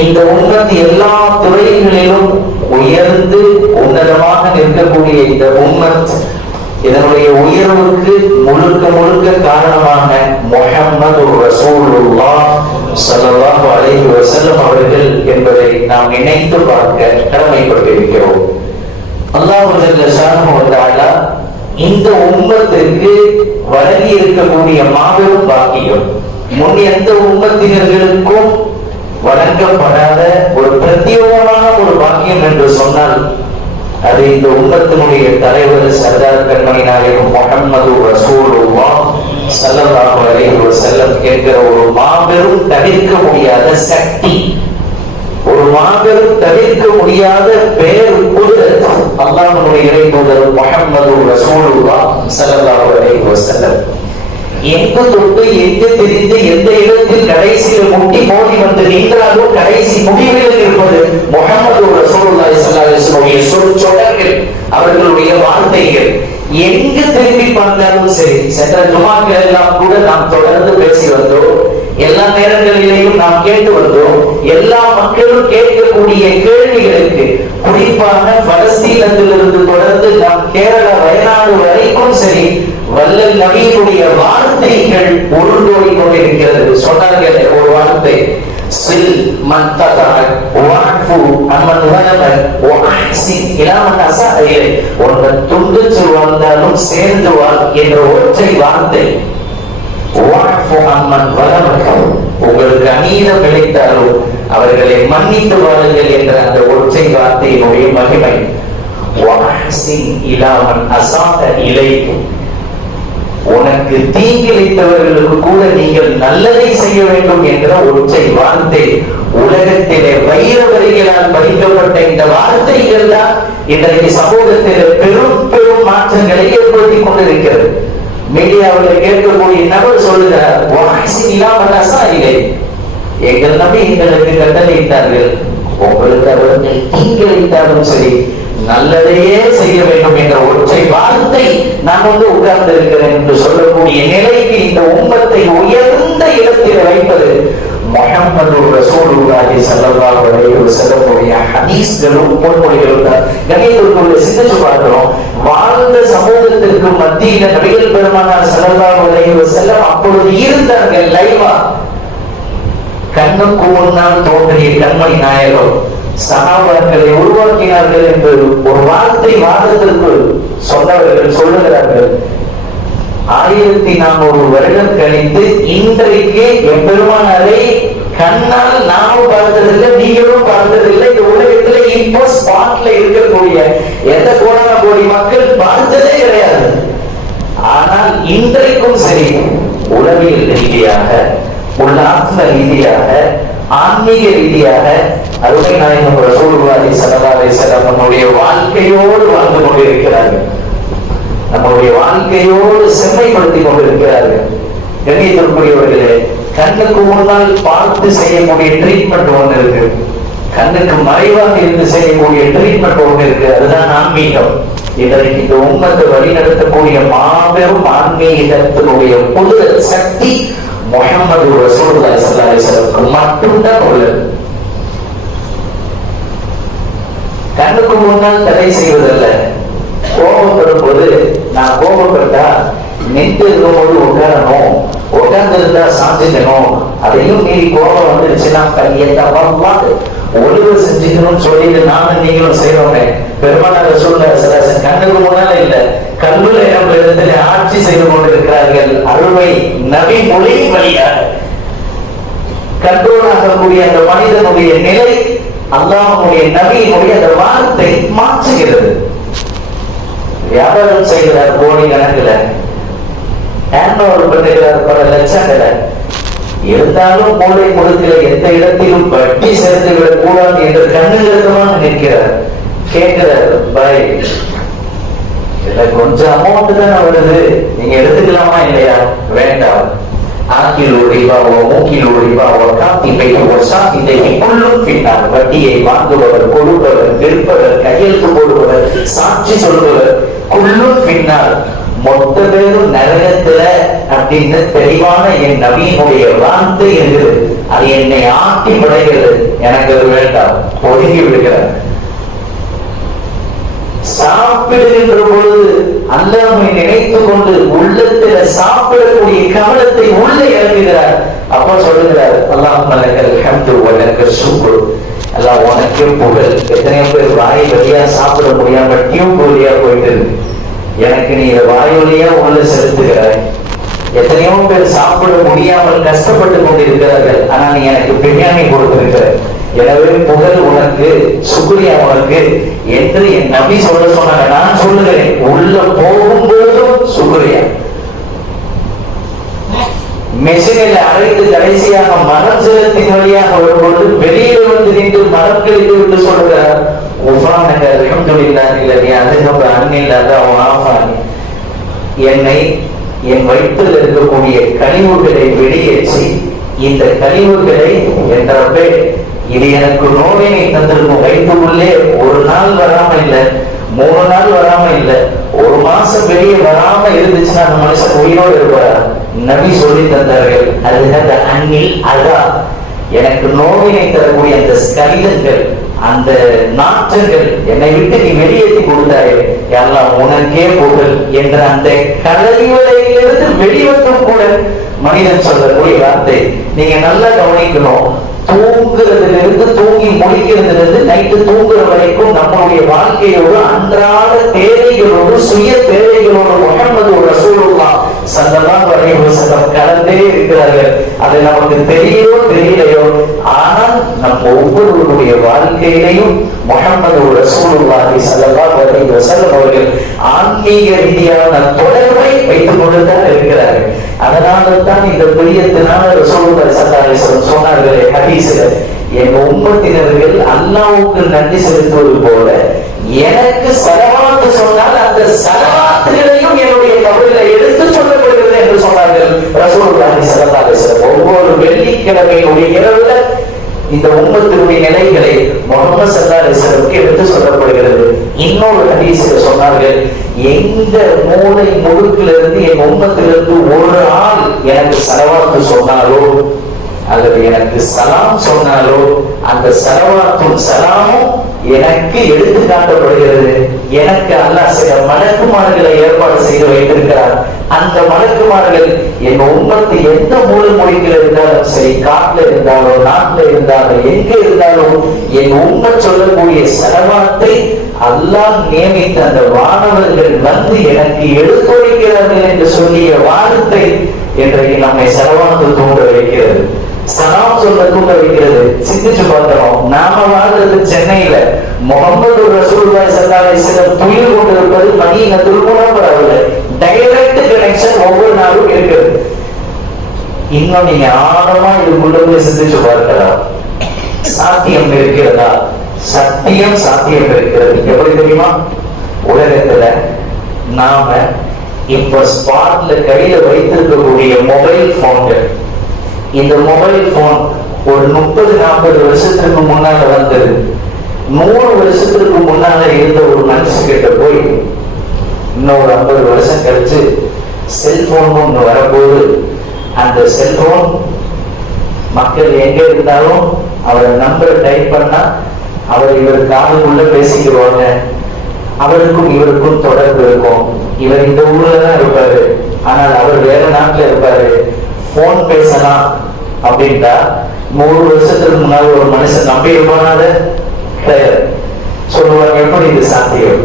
இந்த உம்மத் எல்லா துறைகளிலும் உயர்ந்து உன்னதமாக நிற்கக்கூடிய இந்த உம்மத், இதனுடைய உயர்வுக்கு முழுக்க முழுக்க காரணமான முஹம்மது ரசூலுல்லாஹ் ஸல்லல்லாஹு அலைஹி வஸல்லம் அவர்கள் என்பதை நாம் நினைத்து பார்க்க கடமைப்பட்டிருக்கிறோம். அல்லாஹ் ஜல்ல ஷானஹு வ தஆலா இந்த உம்மத்திற்கு வழங்கி இருக்கக்கூடிய மாபெரும் பாக்கியம் முன் எந்த உம்மத்தினர்களுக்கும் வழங்கப்படாத ஒரு பிரத்யேகமான ஒரு பாக்கியம் என்று சொன்னால் அது இந்த உம்மத்தினுடைய தலைவர் சர்தார் கண்மணி நாயகம் முஹம்மது ரசூலுல்லாஹ் ஸல்லல்லாஹு அலைஹி வஸல்லம் என்கிற ஒரு மாபெரும் தவிர்க்க முடியாத சக்தி, ஒரு மாபெரும் தவிர்க்க முடியாத பேர் குதிரத் அல்லாஹ்வுடைய இறைத்தூதர் முஹம்மது ரசூலுல்லாஹ் ஸல்லல்லாஹு அலைஹி வஸல்லம் எங்கு தொட்டு எங்கு தெரிந்து எந்த இடத்தில் கடைசியில் முட்டி மோதி வந்து நின்றாலும் கடைசி முடிவில் இருப்பது முஹம்மது ரசூலுல்லாஹி ஸல்லல்லாஹு அலைஹி வஸல்லம் சொற்சொடர்கள், அவர்களுடைய வார்த்தைகள். எங்கு திரும்பி பார்த்தாலும் சரி, சென்ற ஜுமாக்கள் எல்லாம் கூட நாம் தொடர்ந்து பேசி வந்தோம், எல்லா நேரங்களிலேயும் நாம் கேட்டு வந்தோம். எல்லா மக்களும் கேட்கக்கூடிய கேள்விகளுக்கு, குறிப்பாக பலஸ்தீனத்திலிருந்து தொடர்ந்து நாம் கேரளா வயநாடு வரைக்கும் சரி, வல்லல் நபியினுடைய வார்த்தைகள் உருண்டோடி கொண்டிருக்கிறது. சொன்னார்கள் ஒரு வார்த்தை, சில் மன் ததஅக் வஅஃபு அமன் வலமன் வஅஹ்சின் இலா மன் அஸஅ இலை. ஒருவன் துண்டிச்சு வாழ்ந்தாலும் சேர்ந்து வாழ் என்ற ஒற்றை வார்த்தை. வஅஃபு அமன் வலமன், உங்களுக்கு அநீதம் இழைத்தாலும் அவர்களை மன்னித்து வாழுங்கள் என்ற அந்த ஒற்றை வார்த்தையினுடைய மகிமை. வஅஹ்சின் இலா மன் அஸஅ இலைக், உனக்கு தீங்கிழைத்தவர்களுக்கு கூட நீங்கள் நல்லதை செய்ய வேண்டும் என்ற ஒற்றை வார்த்தை. உலகத்திலே வைர வரிகளால் பதிக்கப்பட்ட இந்த வார்த்தைகள் தான் இன்றைக்கு சமூகத்திலே பெரும் பெரும் மாற்றங்களை ஏற்படுத்தி கொண்டிருக்கிறது. மீடியாவில் கேட்கக்கூடிய நபர் சொல்லுகிறார், எங்கள் நபி எங்களுக்கு கட்டளையிட்டார்கள், உங்களுக்கு அவர்கள் தீங்கிழைத்தாலும் சரி நல்லதையே செய்ய வேண்டும் என்ற ஒற்றை வார்த்தை நான் உட்கார்ந்து இருக்கிறேன் என்று சொல்லக்கூடிய நிலைக்கு இந்த உம்மத்தை உயர்ந்த இடத்தில் வைப்பது முஹம்மது ரசூலுல்லாஹி ஸல்லல்லாஹு அலைஹி வஸல்லம் ஹதீஸ்களும் பொன்மொழிகளும் தான். கணிதத்துக்குள்ள சிந்திச்சு பார்க்கிறோம். வாழ்ந்த சமூகத்திற்கு மத்தியில் நபிகள் பெருமானார் ஸல்லல்லாஹு அலைஹி வஸல்லம் அப்பொழுது இருந்தார்கள் லைவா. கண்ணுக்கு முன்னால் தோன்றிய கண்மணி நாயகம் சஹாபாக்களை உருவாக்கினார்கள் என்று ஒரு வார்த்தை வாதத்திற்கு சொன்னவர்கள் சொல்லுகிறார்கள். 1400 வருடம் கழித்து இன்றைக்கு எம்பெருமானாரை கண்ணால் நாமும் பார்த்ததில்லை, நீங்களும் பார்த்ததில்லை. இந்த உலகத்தில் இப்போ ஸ்பாட்ல இருக்கக்கூடிய எந்த கோடான கோடி மக்கள் பார்த்ததே கிடையாது. ஆனால் இன்றைக்கும் சரி, உளவியல் ரீதியாக, உள்ள ஆத்ம ரீதியாக, ஆன்மீக ரீதியாக அருமை நாயகம் ரசூலுல்லாஹி ஸல்லல்லாஹு அலைஹி வஸல்லம் நம்முடைய வாழ்க்கையோடு வாழ்ந்து கொண்டிருக்கிறார்கள், நம்முடைய வாழ்க்கையோடு செம்மைப்படுத்தி கொண்டிருக்கிறார்கள். கண்ணியத்திற்குரியவர்களே, கண்ணுக்கு முன்னால் பார்த்து செய்யக்கூடிய ட்ரீட்மெண்ட் ஒன்று இருக்கு, கண்ணுக்கு மறைவாக இருந்து செய்யக்கூடிய ட்ரீட்மெண்ட் ஒன்று இருக்கு, அதுதான் ஆன்மீகம். இன்றைக்கு இந்த உம்மத்தை வழிநடத்தக்கூடிய மாபெரும் ஆன்மீகத்தினுடைய புது சக்தி முஹம்மது ரசூலுல்லாஹி ஸல்லல்லாஹு அலைஹி வஸல்லம் மட்டும்தான் உள்ளது. கண்ணுக்கு முன்னால் தடை செய்வதல்ல. கோபப்படும் போது நான் கோபப்பட்டா நின்று இருக்கும்போது உட்காரணும், உட்கார்ந்து இருந்தா சாஞ்சிக்கணும், அதையும் மீறி கோபம் வந்துருச்சுன்னா கையெல்லாம் ஒழுங்கு செஞ்சுக்கணும்னு சொல்லிட்டு நானும் நீங்களும் செய்யறோங்க. பெருமானார் ரசூலுல்லாஹி ஸல்லல்லாஹு அலைஹி வஸல்லம் கண்ணுக்கு முன்னால இல்ல, கல்லுல இடத்துல ஆட்சி செய்து கொண்டிருக்கிறார்கள். அருமை நபி மொழி வழியாக கண்ட்ரோல் ஆகக்கூடிய அந்த மனிதனுடைய நிலை அல்லாஹ்வுடைய நபியினுடைய அந்த வார்த்தை மாற்றுகிறது. வியாபாரம் செய்கிறார் கோடி கணக்கில், ஹேண்ட் பண்ணுகிறார் பல லட்சங்களை, இருந்தாலும் மூளை முடுக்கிற எந்த இடத்திலும் வட்டி சேர்த்து விடக் கூடாது என்று கண்ணுகரமாக நிற்கிறார். கேட்கிறார், பாய் கொஞ்சம் அமௌண்ட் தானே வருது, நீங்க எடுத்துக்கலாமா இல்லையா? வேண்டாம். வட்டியை வாங்குபவர், கொடுப்பவர், விற்பவர், கையெழுத்து போடுபவர், சாட்சி சொல்பவர், குள்ளும் பின்னால் மொத்த பேரும் நரகத்துல அப்படின்னு தெளிவான என் நபியினுடைய வார்த்தை இருக்குது. அது என்னை ஆட்டி படைகிறது. எனக்கு அது வேண்டாம், ஒதுங்கி விடுகிறார். சாப்பிடுகின்ற பொழுது அல்லாஹ்வை நினைத்துக் கொண்டு உள்ளத்துல சாப்பிடக்கூடிய கவனத்தை உள்ளே இறங்குகிறார். அப்ப சொல்லுகிறார், அல்லாஹ் லக்கல் ஹம்து வ லக்கல் ஷுக்ரு, அல்லாஹ் உனக்கே புகழ். எத்தனையோ பேர் வாய் வழியா சாப்பிட முடியாம டியூப் வழியா போயிட்டு இருக்கு, எனக்கு நீ வாய் வழியா உள்ள செலுத்துகிறாய். எத்தனையோ பேர் சாப்பிட முடியாமல் கஷ்டப்பட்டு கொண்டிருக்கிறார்கள், ஆனா நீ எனக்கு பிரியாணி கொடுத்திருக்கிற, எனவே புகழ் உனக்கு, சுக்ரியா உனக்கு என்று என் நபி சொல்ல சொன்னாங்க. நான் சொல்லுகிறேன், உள்ள போகும்போதும் சுக்ரியா. மெஷினில் அழைத்து கடைசியாக மனம் செலுத்தின் வழியாக வரும்போது வெளியே வந்து நின்று மனம் கழித்து விட்டு சொல்லுகிறார், என்னை என் வயிற்றில் இருக்கக்கூடிய கழிவுகளை வெளியேற்றி இந்த கழிவுகளை என்றே இது எனக்கு நோவினை தந்திருக்கும். வயிற்றுக்குள்ளே ஒரு நாள் வராம இல்லை, 3 நாள் வராம இல்லை, 1 மாசம் வெளியே வராம இருந்துச்சுன்னா அந்த மனுஷன் உயிரோடு இருப்பாரா? நபி சொல்லி தந்தார்கள், அது அண்ணில் அதா, எனக்கு நோவினை தரக்கூடிய அந்த ஸ்கலிதங்கள், அந்த நாற்றங்கள் என்னை விட்டு நீ வெளியேற்றி கொடுத்தாயே, எல்லாம் உனக்கே புகழ் என்ற அந்த கழிவுகளிலிருந்து வெளிவந்தும் கூட மனிதன் சொல்லக்கூடிய வார்த்தை. நீங்க நல்லா கவனிக்கணும். தூங்குறதுல இருந்து தூங்கி முடிக்கிறதுல இருந்து நைட்டு தூங்குற வரைக்கும் நம்மளுடைய வாழ்க்கையோடு அன்றாட தேவைகளோடு சுய தேவைகளோடு முஹம்மது ரசூலுல்லாஹ் ஸல்லல்லாஹு அலைஹி வஸல்லம் கலந்தே இருக்கிறார்கள். அது நமக்கு தெரியோ தெரியலையோ, ஆனால் நம் ஒவ்வொருவருடைய வாழ்க்கையிலையும் முஹம்மது ரசூலுல்லாஹி ஸல்லல்லாஹு அலைஹி வஸல்லம் அவர்கள் ஆன்மீக ரீதியான தொடர்பை வைத்துக் கொண்டுதான் இருக்கிறார்கள். அதனால தான் இந்த பிரியத்தினால ரசூலுல்லாஹி ஸல்லல்லாஹு அலைஹி வஸல்லம் சொன்னார்களே ஹதீஸ்ல, என் உம்மத்தினர்கள் அல்லாஹ்வுக்கு நன்றி செலுத்துவது போல எனக்கு ஸலவாத் சொன்னால் அந்த ஸலவாத்துகளையும் என்னுடைய கபரில் எடுத்து சொல்லப்படுகிறது என்று சொன்னார்கள் ரசூலுல்லாஹி ஸல்லல்லாஹு அலைஹி வஸல்லம். ஒவ்வொரு வெள்ளிக்கிழமையுடைய இரவுல இந்த உம்மத்தினுடைய நிலைகளை முஹம்மது ஸல்லல்லாஹு அலைஹி வஸல்லம் எடுத்து சொல்லப்படுகிறது. இன்னொரு ஹதீஸ்ல சொன்னார்கள், எந்த மூளை முடுக்கிலிருந்து என் உம்மத்திலிருந்து ஒரு ஆள் எனக்கு ஸலவாத் சொன்னாலோ அல்லது எனக்கு சலாம் சொன்னாலோ அந்த ஸலவாத்தும் சலாமும் எனக்கு எடுத்து காட்டப்படுகிறது. எனக்கு அல்லாஹ் சில மலக்குமார்களை ஏற்பாடு செய்து வைத்திருக்கிறார். அந்த மலக்குமார்கள் என் உம்மத்து எந்த மூலை மொழிகள் இருந்தாலும் சரி, காட்டுல இருந்தாலும் நாட்டுல இருந்தாலும் எங்க இருந்தாலும் என் உம்மத் சொல்லக்கூடிய ஸலவாத்தை அல்லாஹ் நியமித்த அந்த வானவர்கள் வந்து எனக்கு எடுத்துரைக்கிறார்கள் என்று சொல்லிய வார்த்தை இன்றைக்கு நம்மை ஸலவாத்து தூண்ட வைக்கிறது, சலாம் சொல்ல தூண்ட வைக்கிறது. சிந்திச்சு பார்க்கிறோம், நாம வாழ்றது சென்னையில, முஹம்மது ரசூலுல்லாஹி ஸல்லல்லாஹு அலைஹி வஸல்லம் துயில் கொண்டிருப்பது மதீனத்துல் முனவ்வரா. டைரக்ட் கனெக்ஷன் ஒவ்வொரு நாளும் இருக்குது. இன்னும் நீங்க ஆழமா இதுக்குள்ள போய் சிந்திச்சு பார்க்கலாம், சாத்தியம் இருக்கிறதா? சத்தியம் சாத்தியம் இருக்கிறது. எப்படி தெரியுமா? உலகத்துல நாம இப்ப ஸ்பாட்ல கையில வைத்திருக்கக்கூடிய மொபைல் போன்கள், இந்த மொபைல் போன் ஒரு 30-40 வருஷத்துக்கு முன்னால வந்தது. 100 வருஷத்துக்கு முன்னால இருந்த ஒரு மனுஷங்கிட்ட போய் இன்னொரு 50 வருஷம் கழிச்சு செல்போன் ஒண்ணு வரப்போது, அந்த செல்போன் மக்கள் எங்க இருந்தாலும் அவர் நம்பரை டைப் பண்ணா அவர் இவர் காதுக்குள்ள பேசிக்குவாங்க, அவருக்கும் இவருக்கும் தொடர்பு இருக்கும். இவர் இந்த ஊர்ல தான் இருப்பாரு, ஆனால் அவர் வேற நாட்டுல இருப்பாரு. போன் பேசலாம் அப்படின்ட்டா 100 வருஷத்துக்கு முன்னாடி ஒரு மனுஷன் நம்பி இருப்பானால சொல்லுவாங்க, எப்படி இது சாத்தியம்?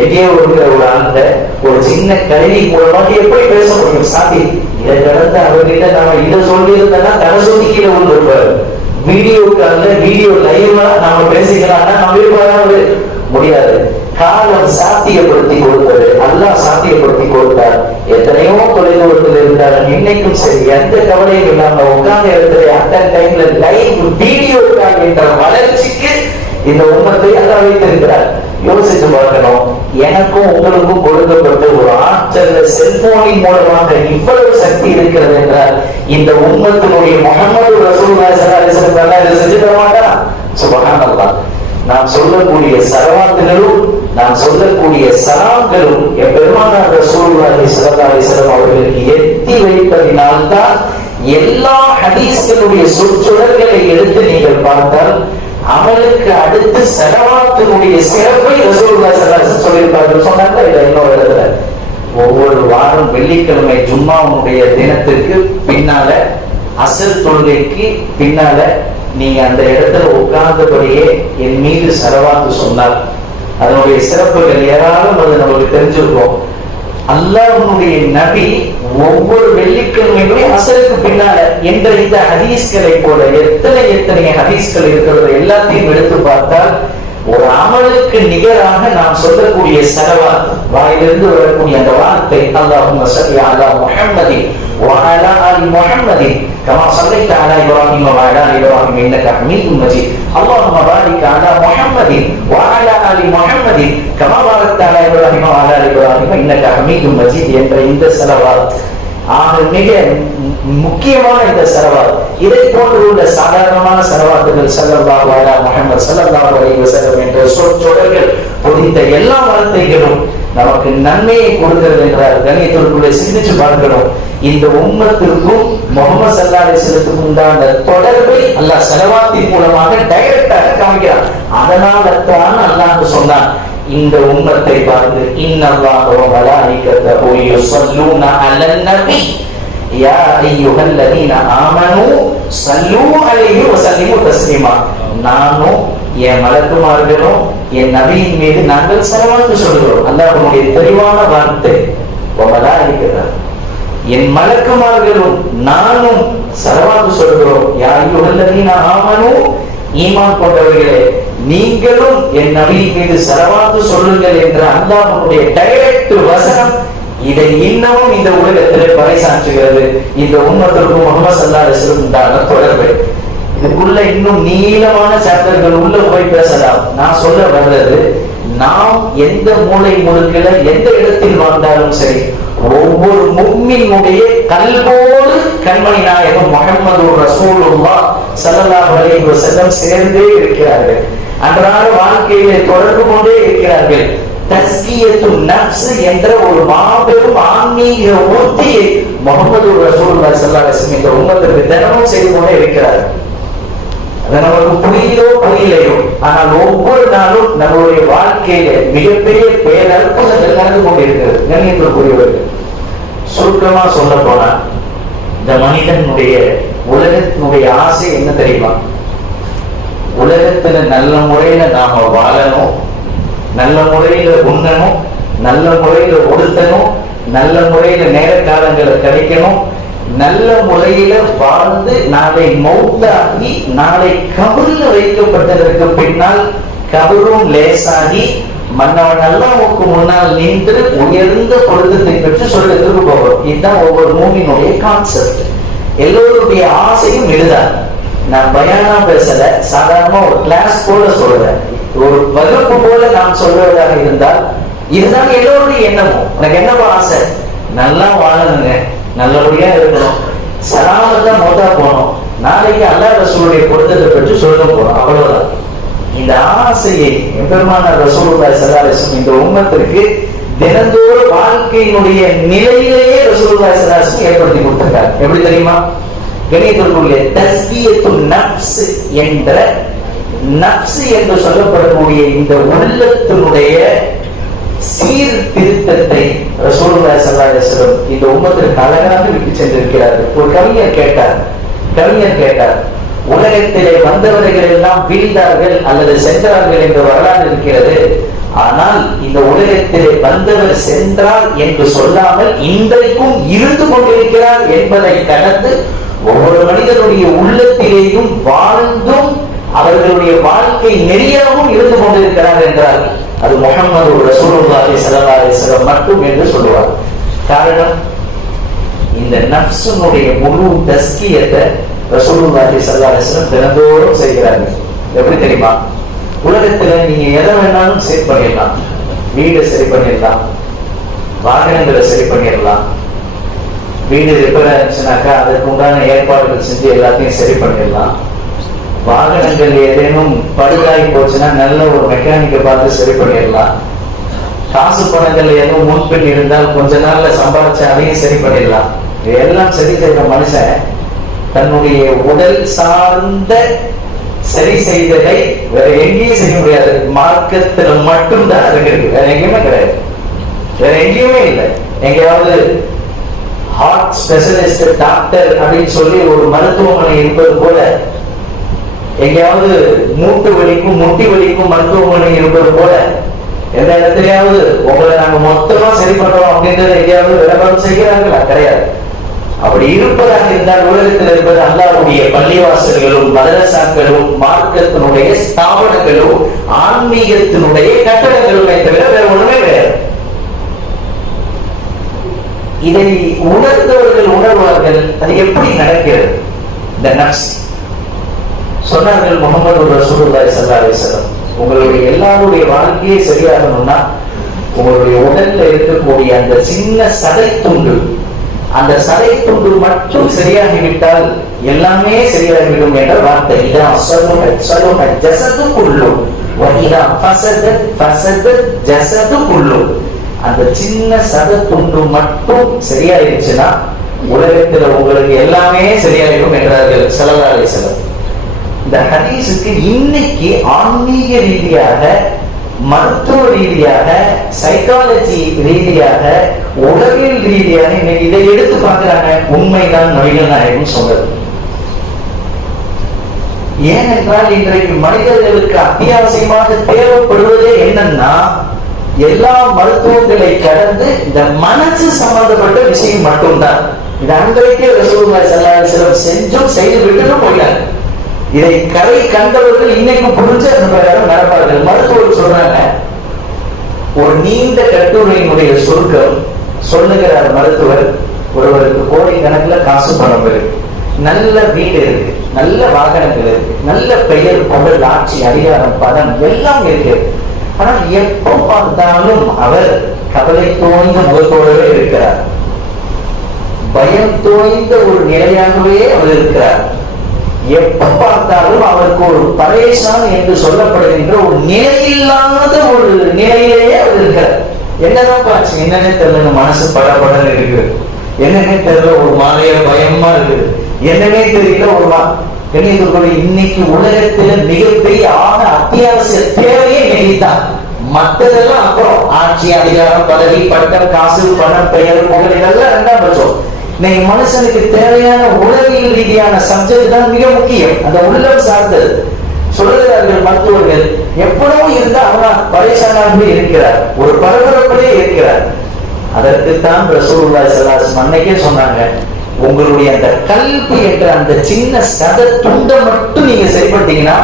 எங்கேயோ இருக்கிற ஒரு ஆண்ட ஒரு சின்ன கருவி மூலமாக எப்படி பேச முடியும்? சாத்தியம். இதை கடந்த அவர்கிட்ட நாம இதை சொல்லி இருந்தா தலை சொல்லி கீழே இருப்பாரு. வீடியோ கால்ல வீடியோ லைவா நாம பேசிக்கலாம்னா நம்பியிருப்பாரு முடியாது. காலம் சாத்தியப்படுத்தி கொடுத்தது, அல்லாஹ் சாத்தியப்படுத்தி கொடுத்தார். எத்தனையோ தொலைதூரத்தில் இருந்தாலும் இன்னைக்கும் சரி, எந்த கவலையும் இல்லாம உட்கார்ந்த இடத்துல அந்த டைம்ல லைவ் வீடியோ கால் என்ற வளர்ச்சிக்கு இந்த உம்மத்தை அல்லாஹ் வைத்திருக்கிறார். யோசிச்சு பார்க்கணும், எனக்கும் உங்களுக்கும் கொடுக்கப்பட்ட ஒரு ஆற்றல் செல்போனின் மூலமாக இவ்வளவு சக்தி இருக்கிறது என்றால் இந்த உம்மத்தினுடைய முஹம்மது ரசூலுல்லாஹி ஸல்லல்லாஹு அலைஹி வஸல்லம் இதை செஞ்சு தர மாட்டான். சுப்ஹானல்லாஹ். நாம் சொல்லக்கூடிய ஸலவாத்துகளும் நாம் நான் சொல்லக்கூடிய சலாம்களும் என் பெருமானார் ரசூலுல்லாஹி ஸல்லல்லாஹு அலைஹி வஸல்லம் அவர்களுக்கு எத்தி வைப்பதினால்தான் எல்லா ஹதீஸ்களுடைய சொற்றொடர்களை எடுத்து நீங்கள் பார்த்தால் அமலுக்கு அடுத்து ஸலவாத்தினுடைய சிறப்பை ரசூலுல்லாஹி ஸல்லல்லாஹு அலைஹி வஸல்லம் சொல்லியிருப்பார்கள். சொன்னாங்க இதை இன்னொரு இடத்துல ஒவ்வொரு வாரம் வெள்ளிக்கிழமை ஜும்மாவுடைய தினத்திற்கு பின்னால அசர் தொழுகைக்கு பின்னால நீங்க அந்த இடத்துல உட்கார்ந்தபடியே என் மீது ஸலவாத்து சொன்னார். அதனுடைய சிறப்புகள் ஏராளம் அது நமக்கு தெரிஞ்சிருக்கும். அல்லாஹ்வுடைய நபி ஒவ்வொரு வெள்ளிக்கிழமையுடைய அசருக்கு பின்னால என்ற இந்த ஹதீஸ்களை போல எத்தனை ஹதீஸ்கள் இருக்கிறது எல்லாத்தையும் எடுத்து பார்த்தால் ஒரு அமலுக்கு நிகராக நாம் சொல்லக்கூடிய ஸலவாத், வாயிலிருந்து வரக்கூடிய அந்த வார்த்தை அல்லாஹும்ம ஸல்லி அலா முஹம்மதின் வ அலா ஆலி முஹம்மதின் கமா ஸல்லைத அலா இப்ராஹீம் வ அலா ஆலி இப்ராஹீம் இன்னக ஹமீதும் மஜீத் அல்லாஹும்ம பாரிக் அலா முஹம்மதின் வ அலா ஆலி முஹம்மதின் கமா பாரக்த அலா இப்ராஹீம் வ அலா ஆலி இப்ராஹீம் இன்னக ஹமீதும் மஜீத் என்ற இந்த ஸலவாத் மிக முக்கியமான இந்த ஸலவாத். இதை போன்று உள்ள சாதாரணமான ஸலவாத்துகள் ஸல்லல்லாஹு அலா முஹம்மது ஸல்லல்லாஹு அலைஹி வஸல்லம் என்ற சொற்றொடர்கள் பொதிந்த எல்லா வார்த்தைகளும் நமக்கு நன்மையை கொடுக்கிறது என்றால் கண்ணியத்திற்குள்ளே சிந்திச்சு பார்க்கணும். இந்த உம்மத்திற்கும் முஹம்மது ஸல்லல்லாஹு அலைஹி வஸல்லத்துக்கும் உண்டான தொடர்பை அல்லாஹ் ஸலவாத்தின் மூலமாக டைரக்டாக காமிக்கிறான். அதனால தான் அல்லாஹ் சொன்னான் இந்த உம்மத்தை பார்த்து இன்னல்லாஹ வ மலாயிகத்தஹு யுஸல்லூன அலன் நபி யா அய்யுஹல்லதீன ஆமனூ ஸல்லூ அலைஹி வ ஸல்லிமு தஸ்லீமா. நானும் என் மலக்குமார்களும் என் நபியின் மீது நாங்கள் ஸலவாத்து சொல்கிறோம். அல்லாஹ்வுடைய தெளிவான வார்த்தை வ மலாயிகத்தஹு, என் மலக்குமார்களும் நானும் ஸலவாத்து சொல்கிறோம். யா அய்யுஹல்லதீன ஆமனூ, ஈமான் கொண்டவர்களே நீங்களும் என் நபியின் மீது ஸலவாத்து சொல்லுங்கள் என்ற அல்லாஹ்வுடைய டைரக்ட் வசனம் இதை இன்னமும் இந்த உலகத்திலே பறைசாற்றுகிறது. இந்த உம்மத்திற்கும் முஹம்மது ஸல்லல்லாஹு அலைஹி வஸல்லம் உண்டான தொடர்பு. இதுக்குள்ள இன்னும் நீளமான சாப்டர்கள் உள்ள போய் பேசலாம். நான் சொல்ல வர்றது, நாம் எந்த மூலை முழுக்கில எந்த இடத்தில் வாழ்ந்தாலும் சரி, ஒவ்வொரு முஃமினுடைய கல்போடு கண்மணி நாயகம் முஹம்மது ரசூலுல்லாஹ் ஸல்லல்லாஹு அலைஹி வஸல்லம் சேர்ந்தே இருக்கிறார்கள். அன்றாட வாழ்க்கையிலே தொடர்பு கொண்டே இருக்கிறார்கள். தஸ்கியத்துன் நஃப்ஸ் என்ற ஒரு மாபெரும் ஆன்மீக உத்தியை முஹம்மது ரசூலுல்லாஹி ஸல்லல்லாஹு அலைஹி வஸல்லம் இந்த உம்மத்துக்கு தினமும் செய்து கொண்டே இருக்கிறார்கள். அது நமக்கு புரியுதோ புரியலையோ, ஆனால் ஒவ்வொரு நாளும் நம்மளுடைய வாழ்க்கையில மிகப்பெரிய பேரற்புதங்கள் நடந்து கொண்டிருக்கிறது. கண்ணியத்திற்குரியவர்கள், சுருக்கமா சொல்ல போனா இந்த மனிதனுடைய உலகத்தினுடைய ஆசை என்ன தெரியுமா? உலகத்துல நல்ல முறையில நாம வாழணும், நல்ல முறையில உண்ணணும், நல்ல முறையில உடுத்தணும், நல்ல முறையில நேர காலங்களை கிடைக்கணும், நல்ல முறையில வாழ்ந்து நாளை மௌத்தாகி நாளை கபர்ல வைக்கப்பட்டதற்கு பின்னால் கபரும் லேசாகி மன்னவன் அல்லாஹ்வுக்கு முன்னால் நின்று உயர்ந்த பொருத்தத்தை பெற்று சொர்க்கத்துக்கு போகிறோம். இதுதான் ஒவ்வொரு மூமினுடைய கான்செப்ட். எல்லோருடைய ஆசையும் இதுதான். நான் பயானா பேசல, சாதாரணமா ஒரு கிளாஸ் போல சொல்றேன், ஒரு வகுப்பு போல நான் சொல்வதாக இருந்தால் இதுதான் எல்லோருடைய எண்ணமும். எனக்கு என்னவா ஆசை? நல்லா வாழணுங்க, நல்லபடியா இருக்கணும், சலாமத்தா மௌத்தா போகணும், நாளைக்கு அல்லாஹ் ரசூலுடைய பொருத்தத்தை பெற்று சொல்ல போறோம், அவ்வளவுதான். இந்த ஆசையை பெருமானார் ரசூலுல்லாஹி ஸல்லல்லாஹு அலைஹி வஸல்லம் இந்த உம்மத்திற்கு தினந்தோறும் வாழ்க்கையினுடைய நிலையிலேயே ரசூலுல்லாஹி ஸல்லல்லாஹு அலைஹி வஸல்லம் ஏற்படுத்தி கொடுத்திருக்காங்க. எப்படி தெரியுமா? கணிதத்திற்குள்ளே தஸ்கியத்துன் நஃப்ஸ் என்ற நஃப்ஸ் என்று சொல்லப்படக்கூடிய இந்த உள்ளத்தினுடைய சீர்திருத்தத்தை ரசூலுல்லாஹி ஸல்லல்லாஹு அலைஹி வஸல்லம் இந்த உம்மத்திற்கு அழகாக விட்டு சென்றிருக்கிறார்கள். ஒரு கவிஞர் கேட்டார், உலகத்திலே வந்தவர்கள் எல்லாம் வீழ்ந்தார்கள் அல்லது சென்றார்கள் என்ற வரலாறு இருக்கிறது, ஆனால் இந்த உலகத்திலே வந்தவர் சென்றார் என்று சொல்லாமல் இன்றைக்கும் இருந்து கொண்டிருக்கிறார் என்பதை கடந்து ஒவ்வொரு மனிதனுடைய உள்ளத்திலேயும் வாழ்ந்தும் அவர்களுடைய வாழ்க்கை நெறியாகவும் இருந்து கொண்டிருக்கிறார் என்றால் அது முஹம்மது ரசூலுல்லாஹி ஸல்லல்லாஹு அலைஹி வஸல்லம் மட்டும் என்று சொல்லுவார். காரணம், இந்த நஃப்ஸுடைய முழு தஸ்கியத்தை ரசூலுல்லாஹி ஸல்லல்லாஹு அலைஹி வஸல்லம் தினந்தோறும் செய்கிறார்கள். எப்படி தெரியுமா? உலகத்துல நீங்க எதை வேணாலும் சரி பண்ணிடலாம், வீடு சரி பண்ணிடலாம், வாகனங்களை சரி பண்ணிடலாம், வீடு ரிப்பேர் ஆச்சுனாக்கா அதற்கு உண்டான ஏற்பாடுகள் செஞ்சு எல்லாத்தையும் சரி பண்ணிடலாம், வாகனங்கள் ஏதேனும் பழுதாகி போச்சுன்னா நல்ல ஒரு மெக்கானிக்கை பார்த்து சரி பண்ணிடலாம், காசு பணங்கள் எதுவும் முன்பின் இருந்தால் கொஞ்ச நாள்ல சம்பாதிச்சு அதையும் சரி பண்ணிடலாம். எல்லாம் சரி செய்த மனுஷன் தன்னுடைய உடல் சார்ந்த சரி செய்ததை வேற எங்கேயும் செய்ய முடியாது. மார்க்கத்துல மட்டும்தான் அதுக்கு இருக்கு, வேற எங்கேயுமே கிடையாது, வேற எங்கேயுமே இல்லை. எங்கேயாவது ஹார்ட் ஸ்பெஷலிஸ்ட் டாக்டர் அப்படின்னு சொல்லி ஒரு மருத்துவமனை இருப்பது போல, எங்கேயாவது மூட்டு வலிக்கும் முட்டி வலிக்கும் மருத்துவமனை இருப்பது போல, எந்த இடத்துலயாவது உங்களை நாங்க மொத்தமா சரி பண்றோம் அப்படின்றத எங்கேயாவது விளம்பரம் செய்கிறார்களா? கிடையாது. அப்படி இருப்பதாக இருந்தால் உலகத்தில் இருப்பது அல்லாஹ்வுடைய பள்ளிவாசல்களும் மதரசாக்களும் மார்க்கத்தினுடைய ஸ்தாபனங்களும் ஆன்மீகத்தினுடைய கட்டடங்களுமே தவிர வேற ஒண்ணுமே கிடையாது. இதை உணர்ந்தவர்கள் உணர்வார்கள். அது எப்படி நடக்கிறது? இந்த நஃப்ஸ் சொன்னார்கள் முஹம்மது ரசூலுல்லாஹி ஸல்லல்லாஹு அலைஹி வஸல்லம், உங்களுடைய எல்லாருடைய வாழ்க்கையே சரியாகணும்னா உங்களுடைய உடல்ல இருக்கக்கூடிய அந்த சின்ன சதை துண்டு, அந்த சதை துண்டு மட்டும் சரியாகிவிட்டால் எல்லாமே சரியாகிவிடும் என்ற வார்த்தை. இதான் சலுஹ ஜஸது குல்லு வ இதா ஃபஸதத் ஃபஸதத் ஜஸது குல்லு. அந்த சின்ன சதை துண்டு மட்டும் சரியாயிருச்சுன்னா உலகத்துல உங்களுக்கு எல்லாமே சரியாயிடும் என்றார்கள் ஸல்லல்லாஹு அலைஹி வஸல்லம். இந்த ஹதீஸுக்கு இன்னைக்கு ஆன்மீக ரீதியாக, மருத்துவ ரீதியாக, சைக்காலஜி ரீதியாக, உளவியல் ரீதியாக இன்னைக்கு இதை எடுத்து பார்க்கிறாங்க. உண்மைதான் நபிகள் நாயகம் சொன்னது. ஏனென்றால் இன்றைக்கு மனிதர்களுக்கு அத்தியாவசியமாக தேவைப்படுவதே என்னன்னா, எல்லா மருத்துவங்களை கடந்து இந்த மனசு சம்பந்தப்பட்ட விஷயம் மட்டும்தான். இது அன்றைக்கே ரசூலுல்லாஹி ஸல்லல்லாஹு அலைஹி வஸல்லம் செஞ்சும் செய்து விட்டு போயிட்டாங்க. இதை கரை கண்டவர்கள் இன்னைக்கு புரிஞ்ச அந்த பிரகாரம் நடப்பார்கள். மருத்துவர் சொல்றாங்க, ஒரு நீண்ட கட்டுரையினுடைய சுருக்கம் சொல்லுகிறார் மருத்துவர். ஒருவருக்கு கோடிக்கணக்குல காசு பணம் இருக்கு, நல்ல வீடு இருக்கு, நல்ல வாகனங்கள் இருக்கு, நல்ல பெயர் புகழ் ஆட்சி அதிகாரம் பதம் எல்லாம் இருக்கு. ஆனால் எப்ப பார்த்தாலும் அவர் கவலை தோய்ந்த முகத்தோடவே இருக்கிறார், பயம் தோய்ந்த ஒரு நிலையாகவே அவர் இருக்கிறார். எப்ப பார்த்தாலும் அவருக்கு ஒரு பரேஷான் என்று சொல்லப்படுகின்ற ஒரு நிலையில்லாத ஒரு நிலையிலேயே அவர் இருக்கிறார். என்னதான் பாச்சு, என்னன்னே தெரியல, மனசு படபடன்னு இருக்கு, என்னன்னே தெரியல, ஒரு மாதிரியா பயமா இருக்குது, என்னன்னே தெரியல ஒரு இன்னைக்கு உலகத்துல மிகப்பெரிய அத்தியாவசிய தேவையே நினைத்தான். மற்றதெல்லாம் அப்புறம், ஆட்சி அதிகாரம் பதவி பட்டம் காசு பணம் பெயர் புகழ் இதெல்லாம் ரெண்டாம் பட்சம். இன்னைக்கு மனுஷனுக்கு தேவையான உளவியல் ரீதியான சப்ஜெக்ட் தான் மிக முக்கியம். அந்த உள்ளம் சார்ந்தது. சொல்லுகிறார்கள் மருத்துவர்கள், எவ்வளவு இருந்தா அவன் பரிசானாகவே இருக்கிறார், ஒரு பரபரப்பிலே இருக்கிறார். அதற்குத்தான் ரசூலுல்லாஹி ஸல்லல்லாஹு அலைஹி வஸல்லம் அன்னைக்கே சொன்னாங்க, உங்களுடைய அந்த கல்பு என்ற அந்த சின்ன சத துண்டை மட்டும் நீங்க சரிபட்டீங்கன்னா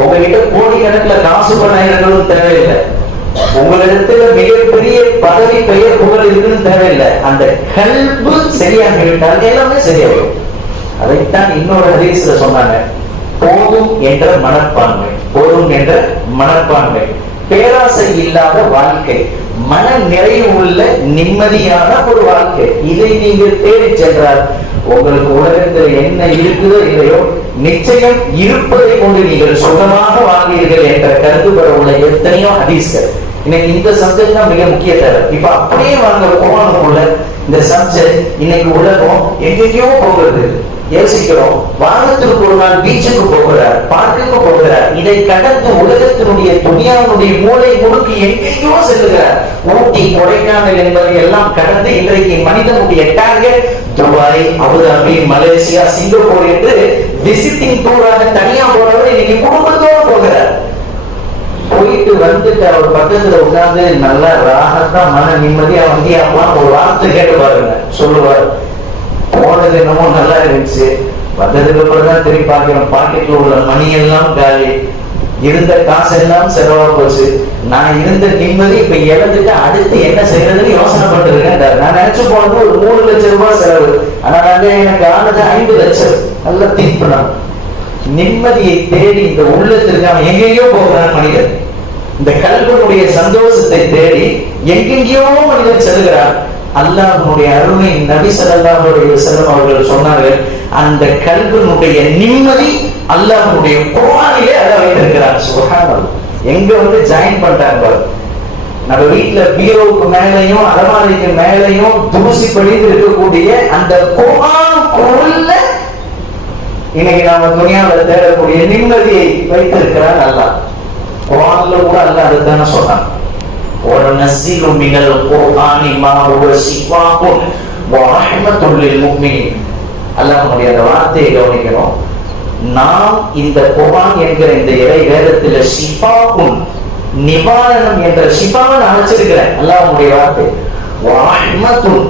உங்ககிட்ட கோடிக்கணக்குல காசு பணங்களும் தேவையில்லை, உங்களிடத்துல மிகப்பெரிய பதவி பெயர் புகழ் இருக்குன்னு தேவையில்லை. அந்த கல்பு சரியாகிவிட்டால் எல்லாமே சரியாகும். அதைத்தான் இன்னொரு ஹதீஸ்ல சொன்னாங்க, போதும் என்ற மனப்பான்மை, போதும் என்ற மனப்பான்மை, பேராசை இல்லாத வாழ்க்கை, மன நிறைவு உள்ள நிம்மதியான ஒரு வாழ்க்கை. இதை நீங்கள் தேடி சென்றால் உங்களுக்கு உலகத்தில் என்ன இருக்குதோ இல்லையோ நிச்சயம் இருப்பதை கொண்டு நீங்கள் சுகமாக வாழ்வீர்கள் என்ற கருத்து பெற உள்ள எத்தனையோ ஹதீஸ்கள். இன்னைக்கு இந்த சப்ஜெக்ட் தான் மிக முக்கிய தேவை. இப்ப அப்படியே வாங்க போவானுக்குள்ள இந்த சப்ஜெக்ட் இன்னைக்கு உலகம் எங்கெங்கயோ போகிறது. யோசிக்கிறோம், வாரத்திற்கு ஒரு நாள் பீச்சுக்கு போகிறார், பார்க்குக்கு போகிறார். இதை கடந்து உலகத்தினுடைய துணியாவுடைய மூளை முடுக்கு எங்கெங்கயோ செல்லுகிறார். ஊட்டி கொடைக்கானல் என்பதை எல்லாம் கடந்து இன்றைக்கு மனிதனுடைய target Dubai, Abu Dhabi, Malaysia, Singapore என்று விசிட்டிங் டூராக தனியா போறவர் இன்னைக்கு குடும்பத்தோடு போகிறார். போயிட்டு வந்துட்டு அவர் பக்கத்துல உட்கார்ந்து நல்லா ராகத்தான் மன நிம்மதியா வந்தியாமா ஒரு வார்த்தை கேட்டு பாருங்க, சொல்லுவார், போனது என்னமோ நல்லா இருந்துச்சு, வந்ததுக்கு அப்புறம் தான் திரும்பி பார்க்கிறோம், பாக்கெட்ல உள்ள மணி எல்லாம் காலி, இருந்த காசு எல்லாம் செலவா போச்சு, நான் இருந்த நிம்மதி இப்ப இழந்துட்டு அடுத்து என்ன செய்யறதுன்னு யோசனை பண்ணிருக்கேன். நான் நினைச்சு போனது ஒரு 3 லட்சம் ரூபாய் செலவு, ஆனா நாங்க எனக்கு ஆனது 5 லட்சம். நல்லா தீர்ப்பணும். நிம்மதியை தேடி இந்த உள்ளத்திற்கு அவன் எங்கெங்கயோ போகிறான் மனிதன். இந்த கல்வனுடைய சந்தோஷத்தை தேடி எங்கெங்கயோ மனிதன் செல்கிறான். அல்லாஹ்வுடைய அருமை நபி ஸல்லல்லாஹு அலைஹி வஸல்லம் அவர்கள் சொன்னார்கள், அந்த கல்வனுடைய நிம்மதி அல்லாஹ்வுடைய குர்ஆனிலே அல்லாஹ் வைத்திருக்கிறார். சுப்ஹானல்லாஹ். எங்க வந்து ஜாயின் பண்றாங்க, நம்ம வீட்டுல பீரோவுக்கு மேலையும் அலமாரிக்கு மேலையும் தூசி படிந்து இருக்கக்கூடிய அந்த குர்ஆனுக்குள்ள இன்னைக்கு நாம துனியாவில் தேடக்கூடிய நிம்மதியை வைத்திருக்கிறார் அல்லாஹ். குர்ஆன்ல கூட அல்லாஹ் அதுதானே சொன்னான், وَنُنَزِّلُ مِنَ الْقُرْآنِ مَا هُوَ شِفَاءٌ وَرَحْمَةٌ لِلْمُؤْمِنِينَ. அல்லாஹ்வுடைய அந்த வார்த்தையை கவனிக்கணும். நாம் இந்த குர்ஆன் என்கிற இந்த இறை வேதத்துல ஷிஃபாஉன் நிவாரணம் என்ற ஷிஃபாவை நான் வச்சிருக்கிறேன். அல்லாஹ்வுடைய வார்த்தை வஹ்மத்துன்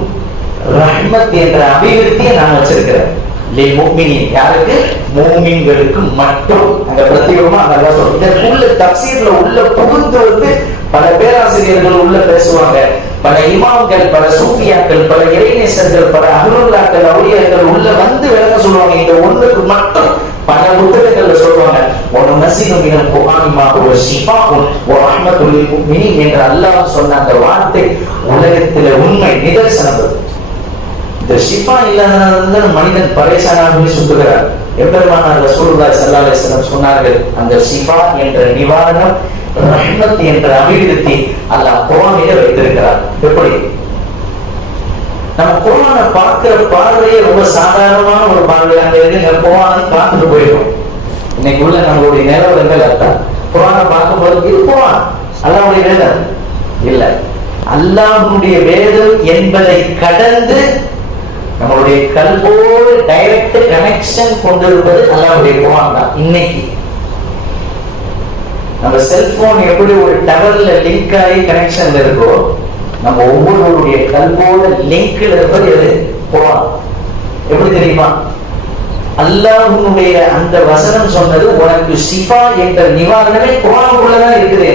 ரஹ்மத் என்ற அபிவிருத்தியை நான் வச்சிருக்கிறேன். லில் முஃமினீன், யாருக்கு? முஃமின்களுக்கு மட்டும். அங்க பிரத்யேகமா அல்லாஹ் சொல்றார். இதற்குள்ள தஃசீர்ல உள்ள புகுந்து வந்து பல பேராசிரியர்கள் உள்ள பேசுவாங்க, பல இமாம்கள், பல சூஃபியாக்கள், பல இறைநேசர்கள், பல அஹ்லுல்லாஹ்கள், அவுலியாக்கள் உள்ள வந்து விளக்க சொல்லுவாங்க. இந்த ஒன்றுக்கு மட்டும் பல புத்தகங்கள்ல சொல்லுவாங்க, وَنُنَزِّلُ مِنَ الْقُرْآنِ مَا هُوَ شِفَاءٌ وَرَحْمَةٌ لِلْمُؤْمِنِينَ என்ற அல்லாஹ் சொன்ன அந்த வார்த்தை உலகத்தில உண்மை நிதர்சனம். இந்த ஷிஃபா இல்லாதனால மனிதன் பரேஷானாகவே சுத்துகிறார். எம்பெருமானார் ரசூலுல்லாஹி ஸல்லல்லாஹு அலைஹி வஸல்லம் சொன்னார்கள், அந்த ஷிஃபா என்ற நிவாரணம், ரஹ்மத் என்ற அபிவிருத்தி அல்லாஹ் குர்ஆனிலே வைத்திருக்கிறார். எப்படி? நம்ம குர்ஆனை பார்க்கிற பார்வையே ரொம்ப சாதாரணமான ஒரு பார்வையாக இருக்கு. குர்ஆனை பார்த்துட்டு போயிடும். இன்னைக்கு உள்ள நம்மளுடைய நிலவரங்கள் அதான். குர்ஆனை பார்க்கும்போது இது குர்ஆன் அல்லாஹ்வுடைய வேதம் இல்ல, அல்லாஹ்வுடைய வேதம் என்பதை கடந்து நம்மளுடைய கல்வோடு டைரக்ட் கனெக்ஷன் கொண்டிருப்பது அல்லாஹ்வுடைய குர்ஆன் தான். இன்னைக்கு நம்ம செல்போன் எப்படி ஒரு டவர்ல லிங்க் ஆகி கனெக்ஷன்ல இருக்கோ, நம்ம ஒவ்வொருவருடைய கல்வோட லிங்க்ல இருப்பது எது? குர்ஆன். எப்படி தெரியுமா? அல்லாஹ்வுடைய அந்த வசனம் சொன்னது, உனக்கு ஷிஃபா என்ற நிவாரணமே குர்ஆனுக்குள்ளதான் இருக்குது.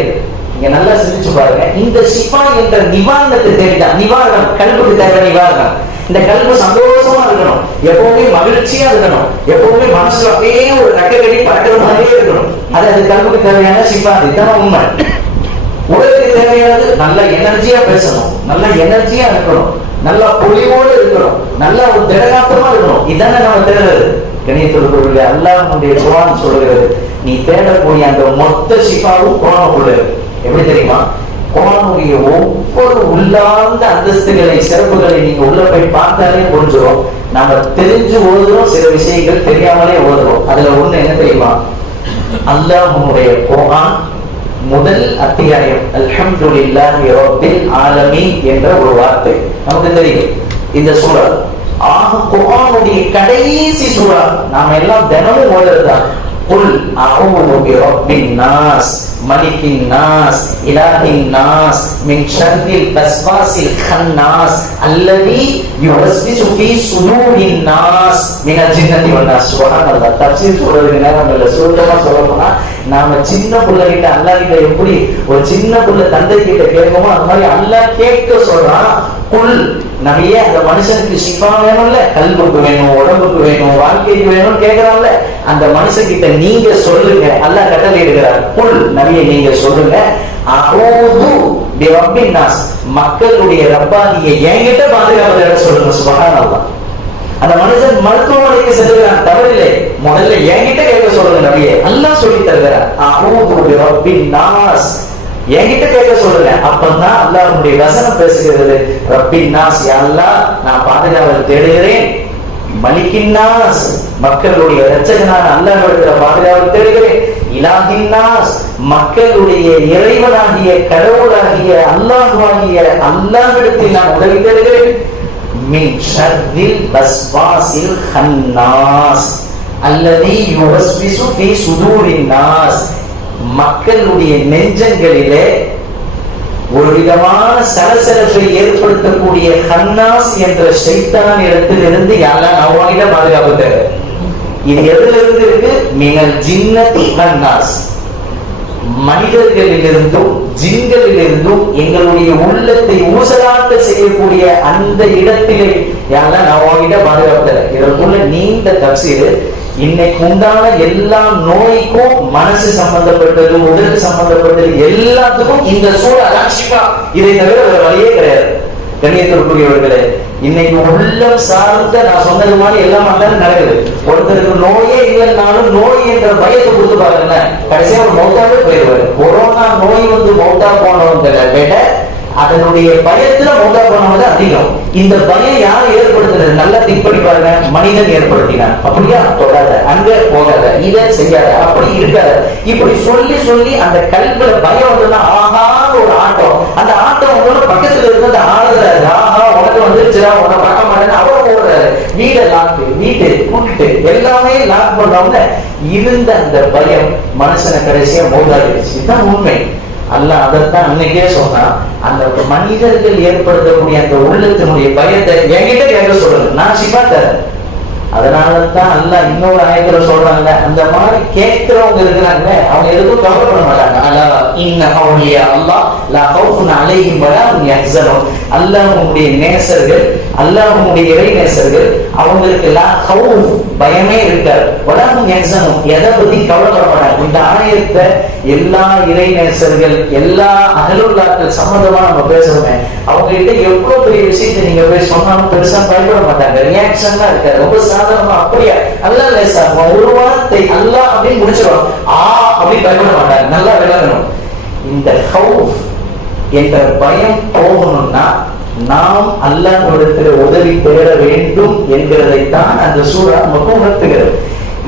நீங்க நல்லா சிந்திச்சு பாருங்க. இந்த ஷிஃபா என்ற நிவாரணத்தை தேடிதான், நிவாரணம் கல்புக்கு தேவை நிவாரணம். இந்த கல்பு சந்தோஷமா இருக்கணும், எப்பவுமே மகிழ்ச்சியா இருக்கணும், எப்பவுமே மனசுல அப்படியே ஒரு நக்கடி பறக்கிற மாதிரியே இருக்கணும். அது கல்புக்கு தேவையான ஷிஃபா. இதுதான் உண்மை. உடலுக்கு தேவையானது நல்ல எனர்ஜியா பேசணும், நல்ல எனர்ஜியா இருக்கணும், நல்லா பொலிவோடு இருக்கணும், நல்லா ஒரு திடகாத்தமா இருக்கணும். இதானே நம்ம தேடுறது. கணியத்திற்குரிய அல்லாஹ்வுடைய குர்ஆன் சொல்கிறது, நீ தேடக்கூடிய அந்த மொத்த ஷிஃபாவும் குர்ஆனுக்குள்ள இருக்கு. எப்படி தெரியுமா? குர்ஆனுடைய ஒவ்வொரு உள்ளார்ந்த அந்தஸ்துகளை, சிறப்புகளை நீங்க உள்ள போய் பார்த்தாலே புரிஞ்சிடும். நாம தெரிஞ்சு ஓதுறோம், சில விஷயங்கள் தெரியாமலே ஓதுறோம். அதுல ஒண்ணு என்ன தெரியுமா? அல்லாஹ்வுடைய குர்ஆன் முதல் அத்தியாயம் அல்ஹம்துலில்லாஹி ரப்பில் ஆலமீன் என்ற ஒரு வார்த்தை நமக்கு தெரியும். இந்த சூரா குர்ஆனுடைய கடைசி சூரா. நாம எல்லாம் தினமும் ஓதுறதுதான். குல் அஊது பிரப்பின் நாஸ் மலிக்கின் நாஸ் இலாஹின் நாஸ் மின் ஷர்ரில் வஸ்வாசில் கன்னாஸ் அல்லதி யுவஸ்விசு ஃபீ சுதூரின் நாஸ் மினல் ஜின்னதி வன் நாஸ். சுப்ஹானல்லாஹ். தஃசீர் சொல்றதுக்கு நேரம் இல்ல. சுருக்கமா சொல்லணும்னா, நாம சின்ன பிள்ளைகிட்ட அல்லாஹ் கிட்ட எப்படி ஒரு சின்ன பிள்ளை தந்தை கிட்ட கேட்குமோ அந்த மாதிரி அல்லாஹ் கேட்க சொல்றான். குல் நபியே, அந்த மனுஷனுக்கு ஷிஃபா வேணும்ல, கல்புக்கு வேணும், உடம்புக்கு வேணும், வாழ்க்கைக்கு வேணும்னு கேட்கிறான்ல, அந்த மனுஷன் கிட்ட நீங்க சொல்லுங்க. அல்லாஹ் கட்டளை இருக்கிறார். குல் நபியே, நீங்க சொல்லுங்க, அஊது பிரப்பின் நாஸ், மக்களுடைய ரப்பாகிய என்கிட்ட பாதுகாப்பு சொல்லுங்க. சுப்ஹானல்லாஹ். அந்த மனுஷன் மருத்துவமனைக்கு செல்கிறான், தவறில்லை. முதல்ல என்கிட்ட கேட்க சொல்லுங்க நபியே. அல்லாஹ் சொல்லி தருகிறார். அஊது பிரப்பின் நாஸ், என்கிட்ட கேட்க சொல்லுங்க. அப்பதான் அல்லாஹ்வுடைய வசனம் பேசுகிறது. ரப்பின் நாஸ், யா அல்லாஹ், நான் பாதுகாவல் தேடுகிறேன். மலிக்கின் நாஸ், மக்களுடைய இரட்சகனான அல்லாஹ்விடத்தில் பாதுகாவல் தேடுகிறேன். இலாஹின் நாஸ், மக்களுடைய இறைவனாகிய கடவுளாகிய அல்லாஹ்வாகிய அல்லாஹ்விடத்தில் நான் உதவி தேடுகிறேன். மின் ஷர்ரில் வஸ்வாசில் கன்னாஸ் அல்லதி யுவஸ்விசு ஃபீ சுதூரின் நாஸ், மக்களுடைய நெஞ்சங்களிலே ஒரு விதமான சலசலப்பை ஏற்படுத்தக்கூடிய ஹன்னாஸ் என்ற ஷைத்தான் இடத்திலிருந்து யாரெல்லாம் நவாயில பாதுகாப்பு தேவை. இது எதுல இருந்து இருக்கு? மினல் ஜின்னதி ஹன்னாஸ், மனிதர்களிலிருந்தும் ஜின்களிலிருந்தும் எங்களுடைய உள்ளத்தை ஊசலாட்ட செய்யக்கூடிய அந்த இடத்திலே யாரெல்லாம் நவாயில பாதுகாப்பு தேவை. இதற்குள்ள நீண்ட தஃசீர். இன்னைக்கு உண்டான எல்லா நோய்க்கும், மனசு சம்பந்தப்பட்டது, உடல் சம்பந்தப்பட்டது எல்லாத்துக்கும் இந்த சூழல் ஷிஃபா. இதை தவிர வேற வழியே கிடையாது. கண்ணியத்திற்குரியவர்களே, இன்னைக்கு உள்ளம் சார்ந்த நான் சொன்னது மாதிரி எல்லாம் தான் நடக்குது. ஒருத்தருக்கு நோயே இல்லைன்னாலும் நோய் என்ற பயத்தை கொடுத்து பாருங்க, கடைசியா ஒரு மௌத்தாவே போயிடுவாரு. கொரோனா நோய் வந்து மௌத்தா போனவங்களை விட அதனுடைய பயத்துல மௌத்தா போனவங்க அதிகம். இந்த பயம் யார் ஏற்படுத்துறது? நல்லா திங்க் பண்ணி பாருங்க. மனிதன் ஏற்படுத்தினான். அப்படியா? தொடாத, அங்க போகாத, இதை செய்யாத, அப்படி இருக்காத, இப்படி சொல்லி சொல்லி அந்த கல்வில பயம் வந்ததுன்னா ஆஹா ஒரு ஆட்டம். அந்த ஆட்டம் வந்து பக்கத்துல இருந்து ஆளுறாரு, ஆஹா உனக்கு வந்துருச்சுடா, உன்னை பார்க்க மாட்டேன்னு அவர் போடுறாரு. வீடை லாக்கு, வீட்டு கூட்டிட்டு எல்லாமே லாக் பண்றவங்க இருந்த அந்த பயம் மனுஷனை கடைசியா மௌத்தாகிடுச்சு. இதுதான் உண்மை. அல்லாஹ் அதைத்தான் அன்னைக்கே சொன்னா, அந்த மனிதர்கள் ஏற்படுத்தக்கூடிய அந்த உள்ளத்தினுடைய பயத்தை என்கிட்ட கேட்க சொல்றது, நான் சிஃபா தரேன். அதனாலதான் அல்லாஹ் இன்னொரு ஆயத்துல சொல்றாங்க, அந்த மாதிரி கேட்கிறவங்க இருக்கிறாங்க அவங்க எதுக்கும் கவலைப்பட மாட்டாங்க. அல்லாஹ்வுடைய நேசர்கள், அல்லாஹ்வுடைய இறை நேசர்கள், அவங்களுக்கு பயமே இருக்காது. எதை பத்தி கவலைப்பட மாட்டாங்க. இந்த ஆயத்தை எல்லா இறை நேசர்கள், எல்லா அகலுல்லாக்கள் சம்பந்தமா நம்ம பேசுறோமே, அவங்க கிட்ட எவ்வளவு பெரிய விஷயத்தை நீங்க போய் சொன்னாலும் பெருசா பயப்பட மாட்டாங்க. ரியாக்ஷன் தான் இருக்காது. ரொம்ப சாதாரணமா அப்படியா அல்லா லேசா ஒரு வார்த்தை அல்லா அப்படின்னு முடிச்சிடும், அப்படி பயப்பட மாட்டாங்க. நல்லா விளங்கணும். இந்த ஹவுஃப் என்ற பயம் போகணும்னா நாம் அல்லாஹ்விடத்தில் உதவி தேட வேண்டும் என்கிறதைத்தான் அந்த சூரா நமக்கு உணர்த்துகிறது.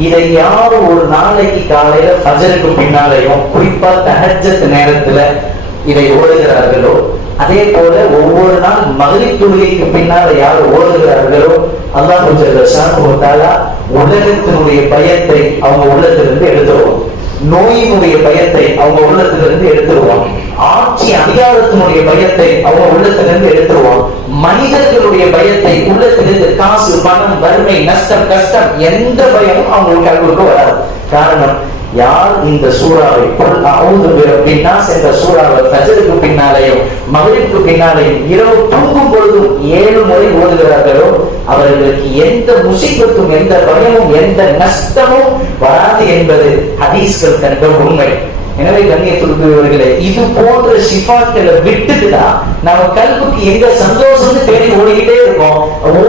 இதை யாரும் ஒரு நாளைக்கு காலையில ஃபஜருக்கு பின்னாலையும் குறிப்பா தஹஜ்ஜத் நேரத்துல இதை ஓடுகிறார்களோ, அதே போல ஒவ்வொரு நாள் மக்ரிப் தொழுகைக்கு பின்னால யார் ஓடுகிறார்களோ, அல்லாஹ் ஜல்ல ஷானுஹு வ தஆலா உலகத்தினுடைய பயத்தை அவங்க உள்ளத்திலிருந்து எடுத்துருவோம். நோயினுடைய பயத்தை அவங்க உள்ளத்திலிருந்து எடுத்துருவோம். ஆட்சி அதிகாரத்தினுடைய பயத்தை அவங்க உள்ளத்திலிருந்து எடுத்துருவோம். மனிதர்களுடைய பயத்தை உள்ளத்திலிருந்து, காசு பணம் வறுமை நஷ்டம் கஷ்டம் எந்த பயமும் அவங்களுக்கு அன்புக்கு வராது. காரணம், யார் இந்த சூறாவை அப்படின்னா என்ற சூறாவை ஃபஜ்ருக்கு பின்னாலேயும் மக்ரிப்க்கு பின்னாலேயும் இரவு தூங்கும் பொழுதும் 7 முறை ஓதுகிறார்களோ அவர்களுக்கு எந்த முசீபத்தும் எந்த பயமும் எந்த நஷ்டமும் வராது என்பது ஹதீஸ்கள் கண்ட உண்மை. எனவே கண்ணியத்துக்குரியவர்களே, இது போன்ற ஷிஃபாக்களை விட்டுட்டுதா நம்ம கல்விக்கு எங்க சந்தோஷம் தேடி ஓடிக்கிட்டே இருக்கோம்.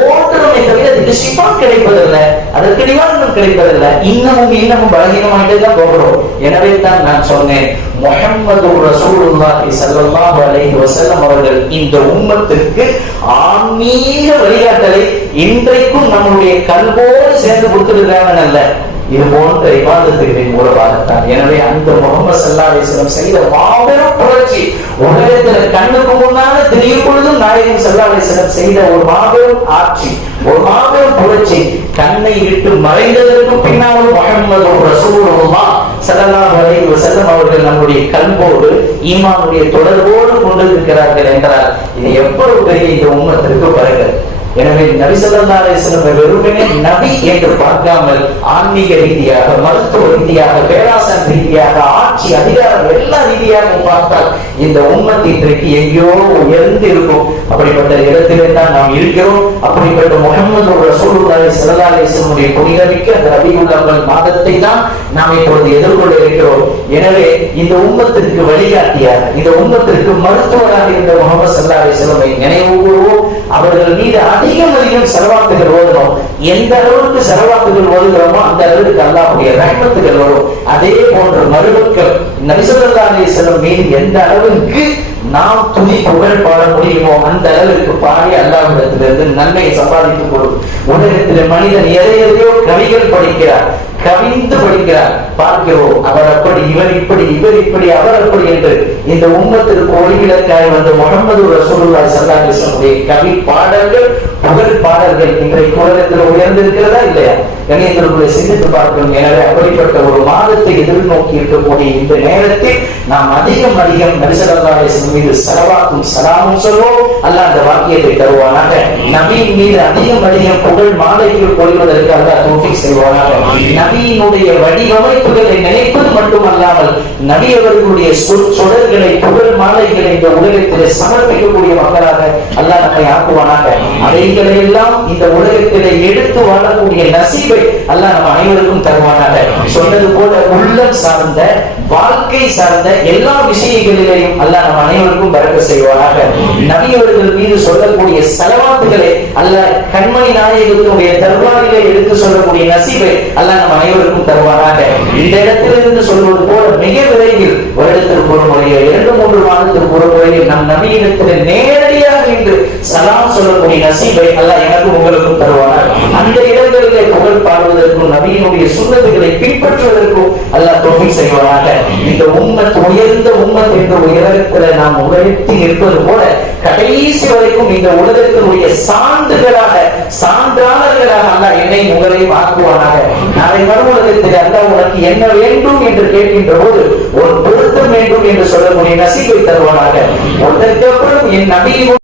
ஓட்டுறோமே தவிர அதுக்கு ஷிஃபா கிடைப்பதில்லை, அதற்கு நிவாரணம் கிடைப்பதில்லை. இன்னமும் இன்னமும் பலகீனமாயிட்டே தான் போகிறோம். எனவே தான் நான் சொன்னேன், முஹம்மது ரசூலுல்லாஹி ஸல்லல்லாஹு அலைஹி வஸல்லம் அவர்கள் இந்த உம்மத்திற்கு ஆன்மீக வழிகாட்டலை இன்றைக்கும் நம்முடைய கல்வோடு சேர்ந்து கொடுத்துருக்காங்க. அல்ல, இது போன்ற இபாதத்துகளின் மூலமாகத்தான். எனவே அந்த முஹம்மது ஸல்லல்லாஹு அலைஹி வஸல்லம் செய்த மாபெரும் புரட்சி உலகத்துல கண்ணுக்கு முன்னால தெரியும் பொழுதும் நாயகம் ஸல்லல்லாஹு அலைஹி வஸல்லம் செய்த ஒரு மாபெரும் ஆட்சி, ஒரு மாபெரும் புரட்சி. கண்ணை விட்டு மறைந்ததற்கு பின்னாலும் முஹம்மது ரசூலுல்லாஹ் ஸல்லல்லாஹு அலைஹி வஸல்லம் அவர்கள் நம்முடைய கல்வோடு ஈமானுடைய தொடர்போடு கொண்டிருக்கிறார்கள் என்றால் இது எவ்வளவு பெரிய இந்த உம்மத்திற்கு பரக்கத். எனவே நபி ஸல்லல்லாஹு அலைஹி வஸல்லம் வெறுமனே நபி என்று பார்க்காமல் ஆன்மீக ரீதியாக, மருத்துவ ரீதியாக, பேராசன் ரீதியாக, ஆட்சி அதிகாரம் எல்லா ரீதியாகவும் பார்த்தால் இந்த உம்மத் இன்றைக்கு எங்கேயோ உயர்ந்து இருக்கும். அப்படிப்பட்ட இடத்திலே தான் நாம் இருக்கிறோம். அப்படிப்பட்ட முஹம்மது ரசூலுல்லாஹி ஸல்லல்லாஹு அலைஹி வஸல்லம் புனிதமிக்க அந்த ரபியுல் அவ்வல் மாதத்தை தான் நாம் இப்பொழுது எதிர்கொள்ள இருக்கிறோம். எனவே இந்த உம்மத்திற்கு வழிகாட்டியாக, இந்த உம்மத்திற்கு மருத்துவராக இருந்த முஹம்மது ஸல்லல்லாஹு அலைஹி வஸல்லம் நினைவு கூறுவோம். அவர்கள் மீது அதிகம் செலவாத்துகள் ஓதுறோம். எந்த அளவுக்கு செலவாத்துகள் ஓதுகிறோமோ அந்த அளவுக்கு அல்லாஹ்வுடைய ரஹ்மத்துகள் வரும். அதே போன்ற மறுபக்கம் நபி ஸல்லல்லாஹு அலைஹி வஸல்லம் மீது எந்த அளவுக்கு நாம் துணி புகழ் பாட முடியுமோ அந்த அளவுக்கு பாடி அல்லாஹ்விடத்திலிருந்து நன்மையை சம்பாதித்துக் கொள்ளும். உலகத்தில் மனிதன் எதையோ கவிகள் படிக்கிறார், கவிந்து படிக்கிறார், பார்க்கிறோம். அவர் அப்படி, இவர் இப்படி, இவர் இப்படி, அவர் அப்படி என்று இந்த உம்மத்திற்கு ஒளிவிளக்காய் வந்த முஹம்மது ரசூலுல்லாஹி ஸல்லல்லாஹு அலைஹி வஸல்லம் கவி பாடல்கள், புகழ் பாடல்கள் இன்றைக்கு உலகத்தில் உயர்ந்திருக்கிறதா இல்லையா? கணியத்திற்குள்ளே சிந்தித்து பார்க்கணும். எனவே அப்படிப்பட்ட ஒரு மாதத்தை எதிர்நோக்கி இருக்கக்கூடிய இந்த நேரத்தில் நாம் அதிகம் நபி ஸல்லல்லாஹு அலைஹி வஸல்லம் மீது ஸலவாத்தும் ஸலாமும் சொல்வோம். அல்லாஹ் அந்த வாக்கியத்தை தருவானாக. நபியின் மீது அதிகம் புகழ் மாலைகள் பொழிவதற்கு அல்லாஹ் தௌஃபீக் செய்வானாக. நபியினுடைய வடிவமைப்புகளை நினைப்பது மட்டுமல்லாமல் நபி அவர்களுடைய சொற்சொடர்களை புகழ் மாலைகளை இந்த உலகத்திலே சமர்ப்பிக்கக்கூடிய மக்களாக அல்லாஹ் நம்மை ஆக்குவானாக. அவைகளை எல்லாம் இந்த உலகத்திலே எடுத்து வாழக்கூடிய நசீபை அல்லாஹ் நம்ம அனைவருக்கும் தருவானாக. சொன்னது போல உள்ளம் சார்ந்த வாழ்க்கை சார்ந்த எல்லா விஷயங்களிலேயும் அல்லாஹ் நம்ம அனைவருக்கும் பரக்க செய்வானாக. நபி அவர்கள் மீது சொல்லக்கூடிய ஸலவாத்துகளை அல்லாஹ் கண்மணி நாயகத்தினுடைய தர்பாரிலே எடுத்து சொல்லக்கூடிய நசீபை அல்லாஹ் நம்ம அனைவருக்கும் தருவானாக. இந்த இடத்திலிருந்து சொல்வது போல மிக விரைவில் வருடத்திற்கு ஒரு முறையில் 2-3 மாதத்திற்கு ஒரு முறையில் நம் நபியிடத்தில் நேரடியாக இன்று சலாம் சொல்லக்கூடிய நசீபை அல்லாஹ் எனக்கும் உங்களுக்கும் தருவானாக. அந்த இடங்களிலே புகழ் பாடுவதற்கும் நபியினுடைய சுன்னத்துகளை பின்பற்றுவதற்கும் அல்லாஹ் தௌஃபீக் செய்வானாக. இந்த உம்மத் உயர்ந்த உம்மத் என்ற உயரத்தில் நாம் உயர்த்தி நிற்பது போல கடைசி வரைக்கும் இந்த உலகத்தினுடைய சான்றுகளாக சான்றாளர்களாக அல்லாஹ் என்னை உங்களை ஆக்குவானாக. நாளை மறுஉலகத்தில் அல்லாஹ் உனக்கு என்ன வேண்டும் என்று கேட்கின்ற போது ஒரு பொருத்தம் வேண்டும் என்று சொல்லக்கூடிய நசீபை தருவானாக. அதற்கப்புறம் என் நபியினுடைய